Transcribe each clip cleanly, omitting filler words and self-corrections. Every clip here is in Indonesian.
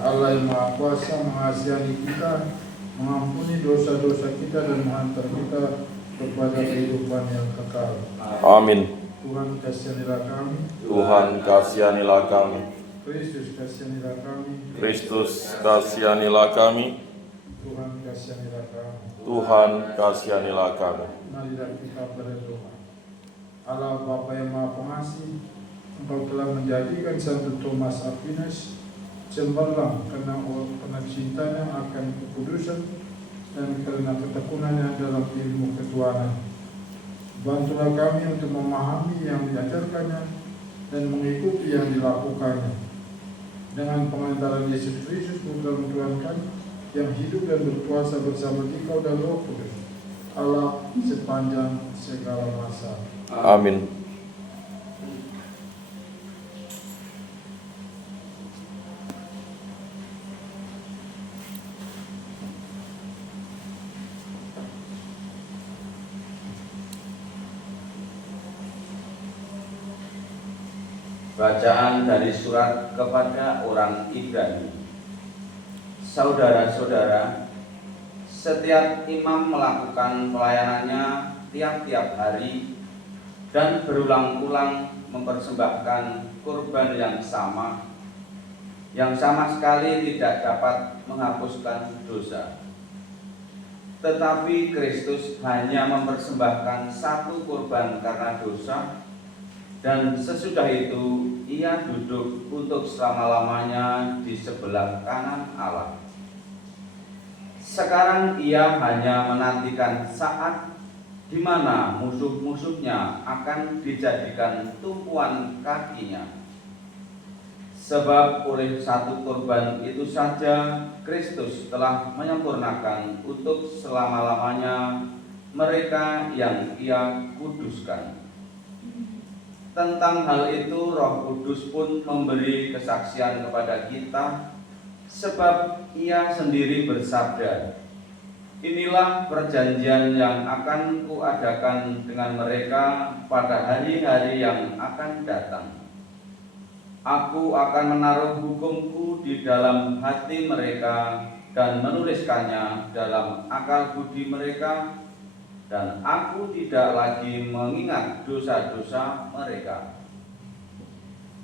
Allah yang Maha Kuasa mengasihani kita, mengampuni dosa-dosa kita dan menghantar kita kepada kehidupan yang kekal. Amin. Tuhan kasihanilah kami. Tuhan kasihanilah kami. Kristus kasihanilah kami. Kristus kasihanilah kami. Tuhan kasihanilah kami. Tuhan kasihanilah kami. Marilah kita berdoa. Allah Bapa yang Maha Pengasih, Engkau telah menjadikan Santo Thomas Aquinas cemerlang karena cintanya akan kekudusan dan karena ketekunannya dalam ilmu ketuhanan. Bantulah kami untuk memahami yang diajarkannya dan mengikuti yang dilakukannya. Dengan pengantaran Yesus Kristus, Putra Tuhan kami, yang hidup dan berkuasa bersama Dikau dan Roh Kudus, Allah sepanjang segala masa. Amin. Bacaan dari surat kepada orang Ibrani. Saudara-saudara, setiap imam melakukan pelayanannya tiap-tiap hari dan berulang-ulang mempersembahkan kurban yang sama sekali tidak dapat menghapuskan dosa. Tetapi Kristus hanya mempersembahkan satu kurban karena dosa, dan sesudah itu ia duduk untuk selama-lamanya di sebelah kanan Allah. Sekarang ia hanya menantikan saat di mana musuh-musuhnya akan dijadikan tumpuan kakinya. Sebab oleh satu kurban itu saja Kristus telah menyempurnakan untuk selama-lamanya mereka yang ia kuduskan. Tentang hal itu Roh Kudus pun memberi kesaksian kepada kita, sebab ia sendiri bersabda, "Inilah perjanjian yang akan kuadakan dengan mereka pada hari-hari yang akan datang. Aku akan menaruh hukumku di dalam hati mereka dan menuliskannya dalam akal budi mereka, dan aku tidak lagi mengingat dosa-dosa mereka."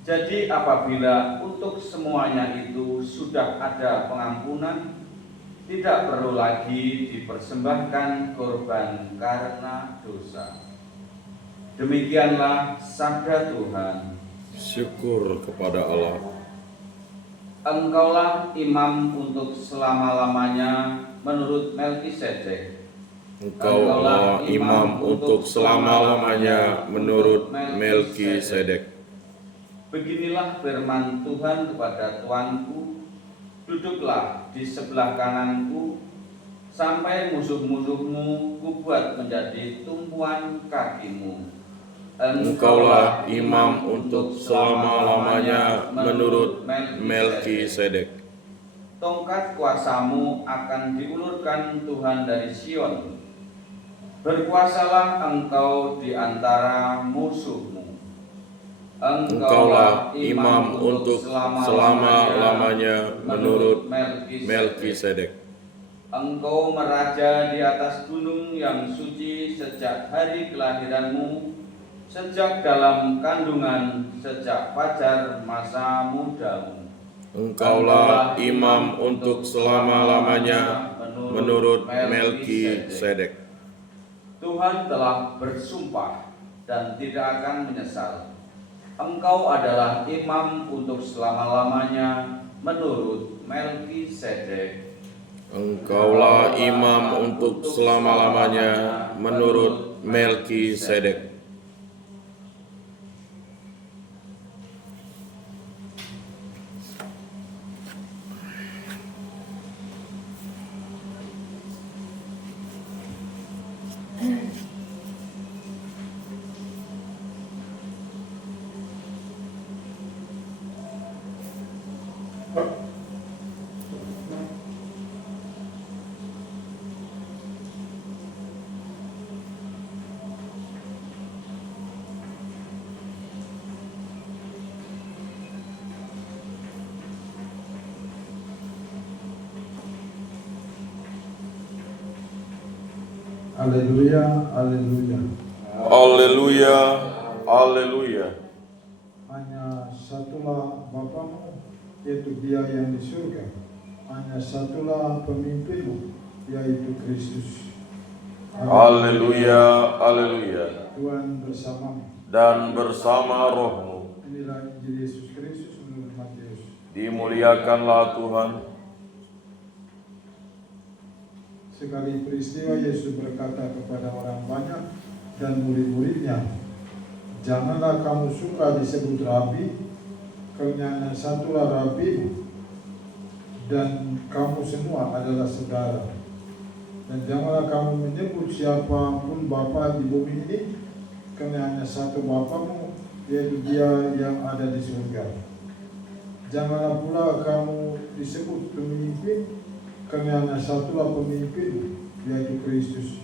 Jadi apabila untuk semuanya itu sudah ada pengampunan, tidak perlu lagi dipersembahkan korban karena dosa. Demikianlah sabda Tuhan. Syukur kepada Allah. Engkaulah imam untuk selama-lamanya menurut Melkisedek. Engkaulah imam untuk selama-lamanya menurut Melkisedek. Beginilah firman Tuhan kepada Tuanku, duduklah di sebelah kananku, sampai musuh-musuhmu kubuat menjadi tumpuan kakimu. Engkaulah imam untuk selama-lamanya menurut Melkisedek. Tongkat kuasamu akan diulurkan Tuhan dari Sion. Berkuasalah engkau di antara musuhmu. Engkaulah imam untuk selama-lamanya menurut Melkisedek. Engkau meraja di atas gunung yang suci sejak hari kelahiranmu, sejak dalam kandungan, sejak fajar masa mudamu. Engkaulah imam untuk selama-lamanya menurut Melkisedek. Tuhan telah bersumpah dan tidak akan menyesal. Engkau adalah imam untuk selama-lamanya menurut Melkisedek. Engkaulah imam untuk selama-lamanya menurut Melkisedek. Haleluya, haleluya. Haleluya, haleluya. Hanya satulah Bapamu, yaitu Dia yang di surga. Hanya satulah pemimpinmu, yaitu Kristus. Haleluya, haleluya. Tuhan bersamamu. Dan bersama rohmu. Inilah Injil Yesus Kristus menurut Matius. Dimuliakanlah Tuhan. Sekali peristiwa Yesus berkata kepada orang banyak dan murid-muridnya, "Janganlah kamu suka disebut Rabi, karena satulah Rabimu, dan kamu semua adalah saudara. Dan janganlah kamu menyebut siapapun Bapa di bumi ini, karena hanya satu Bapamu, yaitu Dia yang ada di surga. Janganlah pula kamu disebut pemimpin, karena hanya satulah pemimpin, yaitu Kristus.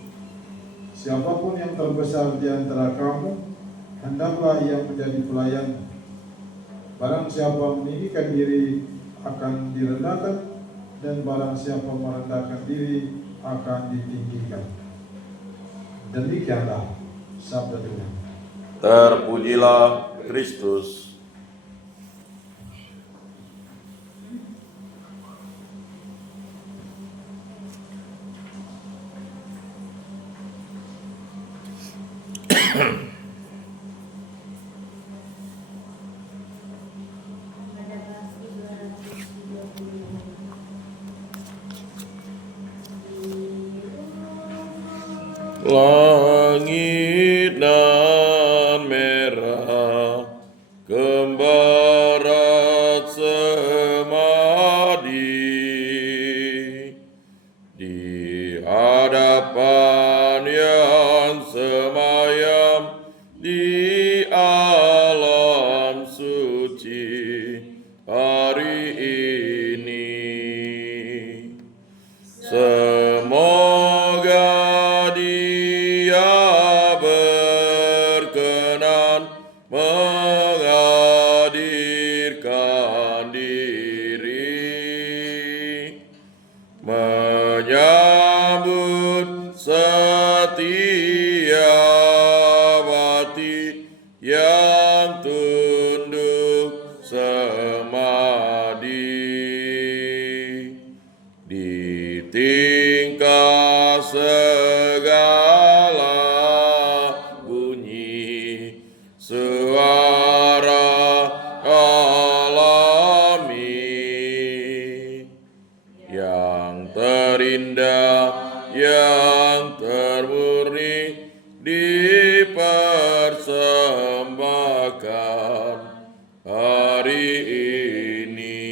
Siapapun yang terbesar di antara kamu, hendaklah ia menjadi pelayan. Barang siapa meninggikan diri akan direndahkan, dan barang siapa merendahkan diri akan ditinggikan." Demikianlah sabda Tuhan. Terpujilah Kristus. Langit nan merah kembarat semadi di hadapan yang semayam di alam suci hari ini. Semoga Dia berkenan menghadirkan diri, menyambut setiap hati yang tunduk semadi. Di tingkah segala bunyi suara alami, yang terindah, yang termurni dipersembahkan hari ini.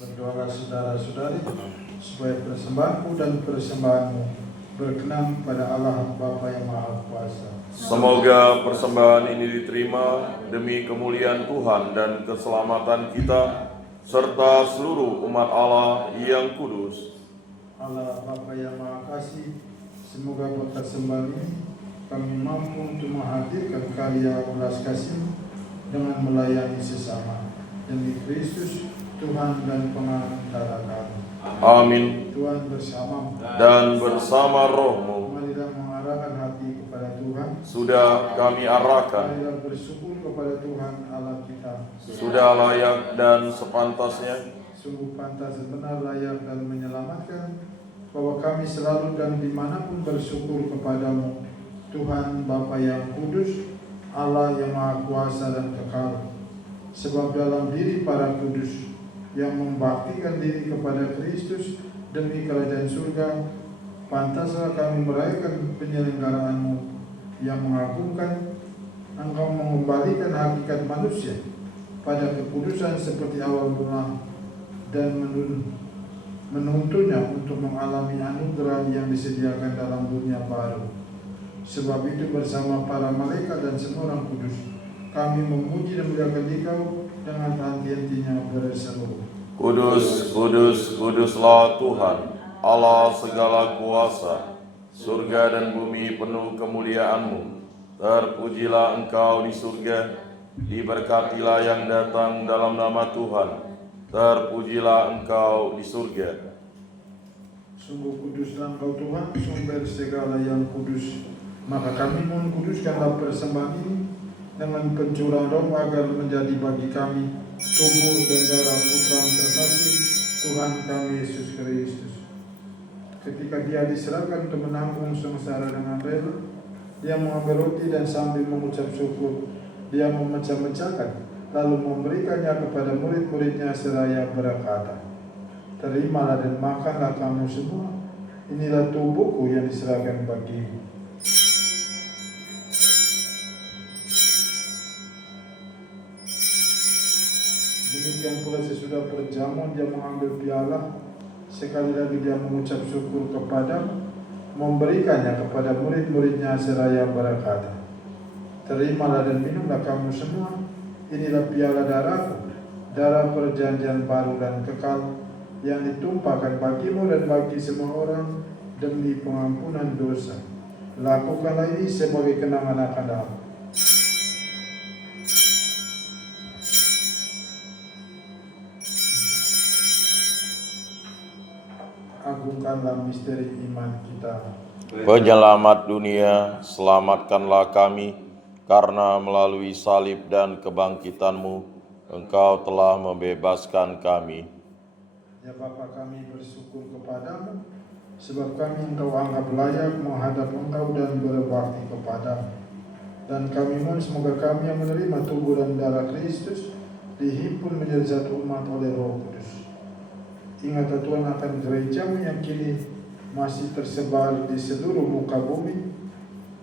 Berdoalah saudara-saudari, supaya persembahanmu dan persembahanmu berkenan pada Allah Bapa yang Maha Kuasa. Semoga persembahan ini diterima demi kemuliaan Tuhan dan keselamatan kita, serta seluruh umat Allah yang kudus. Allah Bapa yang Maha Kasih, semoga berkat sembahan ini kami mampu untuk menghadirkan karya belas kasih dengan melayani sesama. Demi Kristus, Tuhan dan pengantara kami. Amin. Tuhan bersamamu. Dan bersama rohmu. Marilah mengarahkan hati kepada Tuhan. Sudah kami arahkan. Marilah bersyukur kepada Tuhan Allah kita. Sudah layak dan sepantasnya. Sungguh pantas dan benar, layak dan menyelamatkan, bahwa kami selalu dan dimanapun bersyukur kepadamu, Tuhan Bapa yang kudus, Allah yang Maha Kuasa dan kekal. Sebab dalam diri para kudus yang membaktikan diri kepada Kristus demi kerajaan surga, pantaslah kami merayakan penyelenggaraanmu yang mengagumkan. Engkau mengembalikan hakikat manusia pada kekudusan seperti awal mula, dan menuntunnya untuk mengalami anugerah yang disediakan dalam dunia baru. Sebab itu bersama para malaikat dan semua orang kudus, kami memuji dan memuliakan Dikau dengan henti-hentinya berseru, Kudus, kudus, kuduslah Tuhan, Allah segala kuasa. Surga dan bumi penuh kemuliaan-Mu. Terpujilah Engkau di surga, diberkatilah yang datang dalam nama Tuhan. Terpujilah Engkau di surga. Sungguh kuduslah Engkau Tuhan, sumber segala yang kudus. Maka kami mohon kuduskanlah persembahan ini dengan pencurahan roh agar menjadi bagi kami tubuh dan darah Putra terkasih Tuhan kami Yesus Kristus. Ketika dia diserahkan untuk menanggung sengsara dengan rela, dia mengambil roti dan sambil mengucap syukur, dia memecah-mecahkan, lalu memberikannya kepada murid-muridnya seraya berkata, "Terimalah dan makanlah kamu semua, inilah tubuhku yang diserahkan bagimu." Demikian pula sesudah perjamuan dia mengambil piala, sekali lagi dia mengucap syukur kepadamu, memberikannya kepada murid-muridnya seraya berkata, "Terimalah dan minumlah kamu semua, inilah piala darahku, darah perjanjian baru dan kekal, yang ditumpahkan bagimu dan bagi semua orang demi pengampunan dosa. Lakukanlah ini sebagai kenangan akan aku." Agungkanlah misteri iman kita. Penyelamat dunia, selamatkanlah kami, karena melalui salib dan kebangkitan-Mu, Engkau telah membebaskan kami. Ya Bapa, kami bersyukur kepadamu, sebab kami Engkau anggap layak menghadap Engkau dan berbakti kepadamu. Dan kami mohon semoga kami yang menerima tubuh dan darah Kristus dihimpun menjadi satu umat oleh Roh Kudus. Ingatlah Tuhan akan gerejamu yang kini masih tersebar di seluruh muka bumi,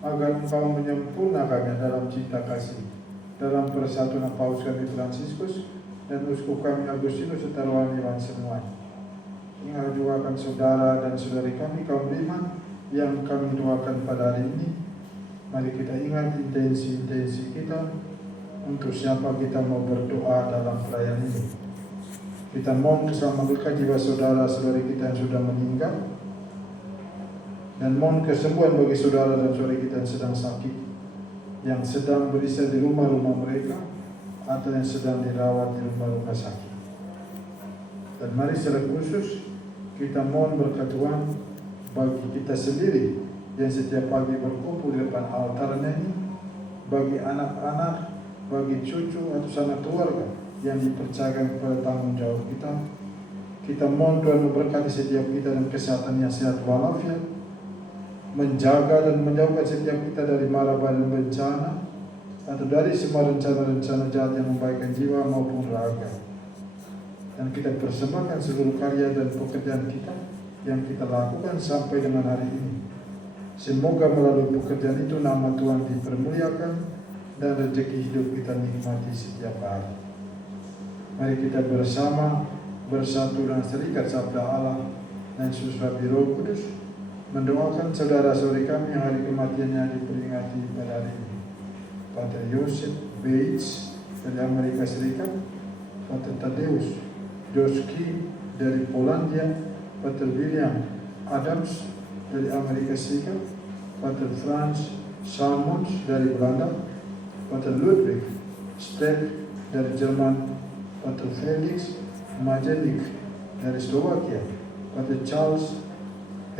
agar Engkau menyempurnakannya dalam cinta kasih, dalam persatuan Paus kami Fransiskus dan uskup kami Agustinus serta rohaniwan semuanya. Ingat juga akan saudara dan saudari kami kaum beriman yang kami doakan pada hari ini. Mari kita ingat intensi-intensi kita untuk siapa kita mau berdoa dalam perayaan ini. Kita mohon keselamatan berkah jiwa saudara-saudari kita yang sudah meninggal, dan mohon kesembuhan bagi saudara dan saudari kita yang sedang sakit, yang sedang beristirahat di rumah-rumah mereka, atau yang sedang dirawat di rumah-rumah sakit. Dan mari secara khusus kita mohon berkat Tuhan bagi kita sendiri yang setiap pagi berkumpul di depan altarnya ini, bagi anak-anak, bagi cucu atau sanak keluarga yang dipercayakan kepada tanggung jawab kita. Kita mohon Tuhan memberkati setiap kita dan kesehatan yang sehat walafiat, menjaga dan menjauhkan setiap kita dari mara bahaya dan bencana, atau dari semua rencana-rencana jahat yang membahayakan jiwa maupun raga. Dan kita persembahkan seluruh karya dan pekerjaan kita yang kita lakukan sampai dengan hari ini. Semoga melalui pekerjaan itu nama Tuhan dipermuliakan dan rezeki hidup kita nikmati setiap hari. Mari kita bersama bersatu dan serikat sabda Allah dan susrabi Roh Kudus mendoakan saudara-saudari kami yang hari kematiannya diperingati pada hari ini. Pater Joseph Bates dari Amerika Serikat, Pater Tadeus Joski dari Polandia, Pater William Adams dari Amerika Serikat, Pater Frans Salmons dari Belanda, Pater Ludwig Steck dari Jerman, Pater Felix Majenik dari Slovakia, Pater Charles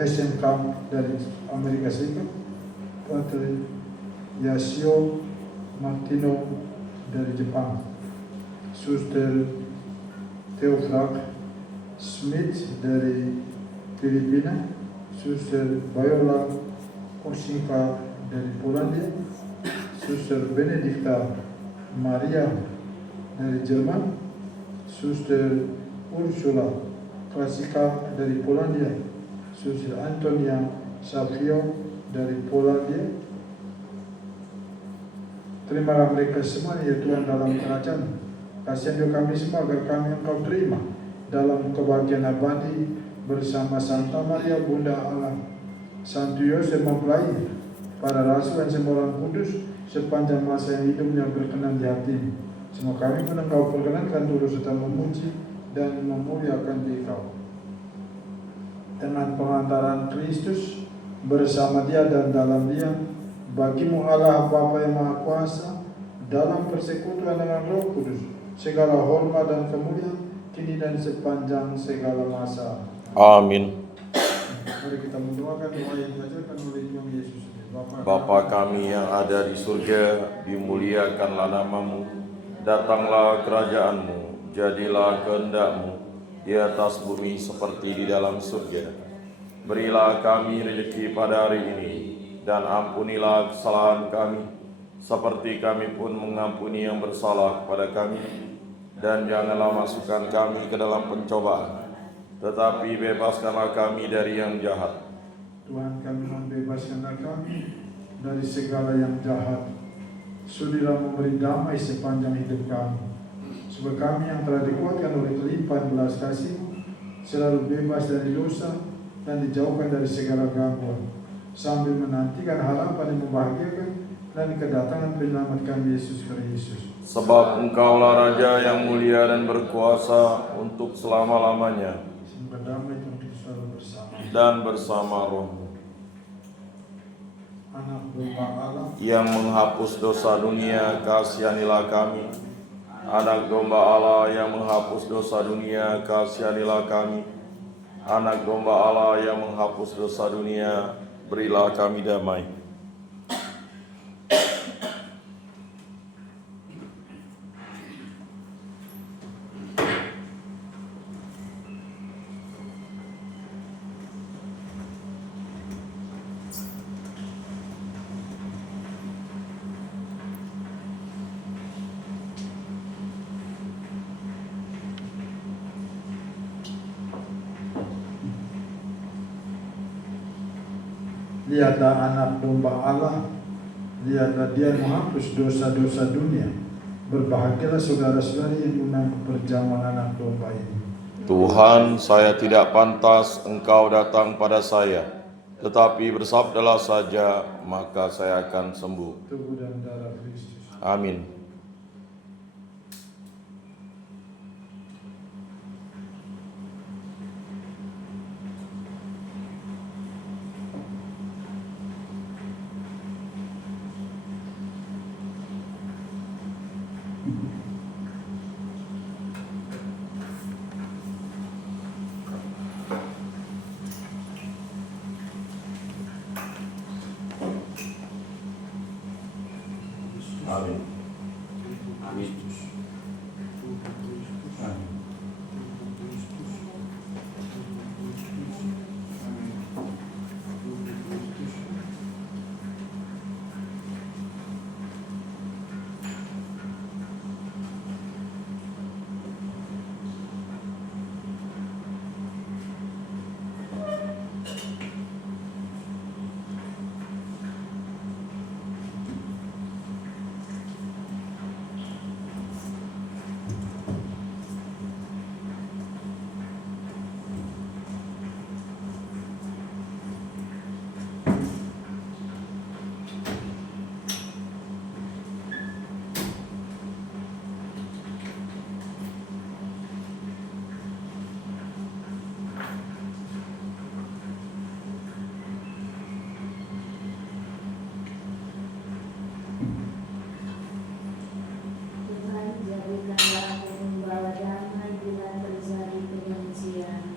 Hessenkamp dari Amerika Serikat, Pater Yasio Martino dari Jepang, Suster Theofrak Smith dari Filipina, Suster Viola Osinka dari Polandia, Suster Benedikta Maria dari Jerman, Suster Ursula Klasika dari Polandia, Suster Antonia Savio dari Polandia. Terimalah mereka semua ya Tuhan dalam kerajaan. Kasihan juga kami semua agar kami Engkau terima dalam kebahagiaan abadi bersama Santa Maria Bunda Allah, Santo Yosef mempelai, para rasul dan semua orang kudus sepanjang masa yang hidupnya berkenan di hati. Semua kami pun Engkau perkenankan turut serta memuji dan memuliakan Dikau. Dengan pengantaran Kristus bersama Dia dan dalam Dia, bagimu Allah Bapa yang Maha Kuasa, dalam persekutuan dengan Roh Kudus, segala hormat dan kemuliaan kini dan sepanjang segala masa. Amin. Mari kita mendoakan doa yang diajarkan oleh Tuhan Yesus. Bapa kami yang ada di surga, dimuliakanlah namamu, datanglah kerajaanmu, jadilah kehendak-mu di atas bumi seperti di dalam surga. Berilah kami rezeki pada hari ini, dan ampunilah kesalahan kami, seperti kami pun mengampuni yang bersalah kepada kami. Dan janganlah masukkan kami ke dalam pencobaan, tetapi bebaskanlah kami dari yang jahat. Tuhan, kami membebaskanlah kami dari segala yang jahat. Sudilah memberi damai sepanjang hidup kami, sebab kami yang telah dikuatkan oleh kelimpahan belas kasih-Mu selalu bebas dari dosa dan dijauhkan dari segala gangguan, sambil menantikan harapan yang membahagiakan dan kedatangan penyelamat kami Yesus Kristus. Sebab Engkaulah Raja yang mulia dan berkuasa untuk selama-lamanya, Semoga damai Tuhan Kristus selalu bersama. dan bersama roh-Mu. Anak domba Allah Yang menghapus dosa dunia, kasihanilah kami. Anak domba Allah yang menghapus dosa dunia, kasihanilah kami. Anak domba Allah yang menghapus dosa dunia, berilah kami damai. Lihatlah anak domba Allah, lihatlah Dia menghapus dosa-dosa dunia. Berbahagialah saudara-saudari yang diundang ke perjamuan anak domba ini. Tuhan, saya tidak pantas Engkau datang pada saya, tetapi bersabdalah saja, maka saya akan sembuh. Tubuh dan darah Kristus. Amin. Amin.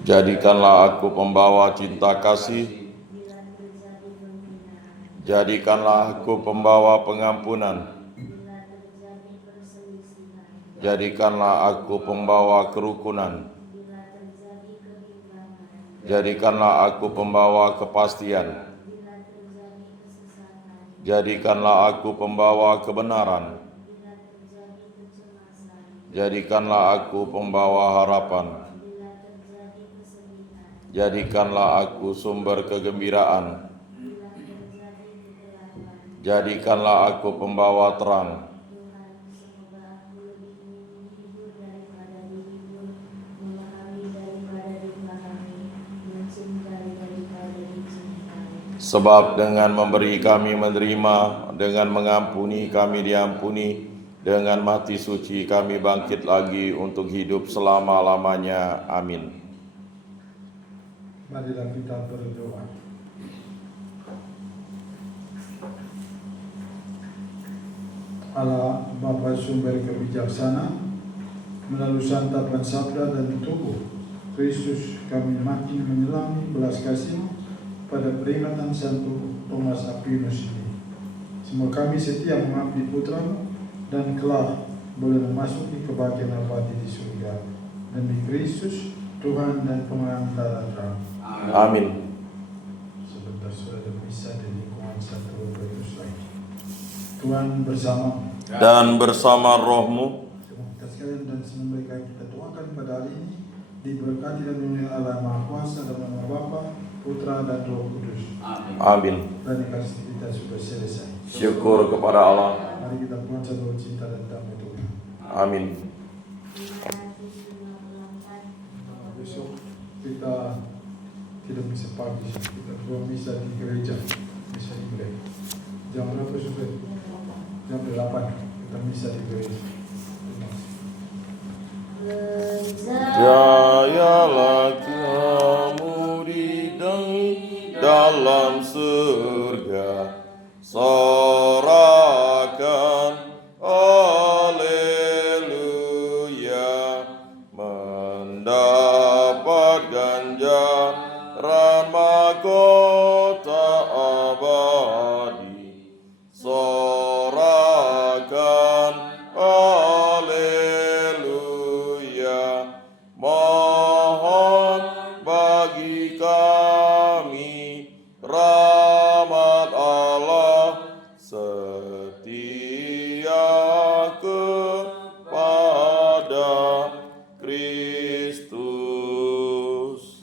Jadikanlah aku pembawa cinta kasih. Jadikanlah aku pembawa pengampunan. Jadikanlah aku pembawa kerukunan. Jadikanlah aku pembawa kepastian. Jadikanlah aku pembawa kebenaran. Jadikanlah aku pembawa harapan. Jadikanlah aku sumber kegembiraan. Jadikanlah aku pembawa terang. Sebab dengan memberi kami menerima, dengan mengampuni kami diampuni, dengan mati suci kami bangkit lagi untuk hidup selama-lamanya. Amin. Marilah kita berdoa. Allah Bapa sumber kebijaksanaan, melalui santapan sabda dan tubuh Kristus kami makin menyelami belas kasih-Mu pada peringatan Santo Thomas Aquinas ini. Semoga kami setia mengabdi Putra-Mu dan kelak boleh memasuki kebahagiaan abadi di surga. Demi Kristus, Tuhan dan Pengantar kami. Amin. Sebentar sudah bisa di lingkungan satu Petrus lagi. Tuhan bersama Dan bersama rohmu, kita sekalian dan senang mereka yang kita doakan pada hari ini diberkati dan dimuliakan Allah Maha Kuasa dan nama Bapa, Putra dan Roh Kudus. amin. Dan kasih kita sudah selesai. Syukur kepada Allah. Mari kita puasa dalam cinta dan damai Tuhan. Amin. Besok kita tidak bisa pagi, kita belum bisa di gereja, bisa di gereja. Jam berapa sudah? Jam 8 kita bisa di gereja. Jaya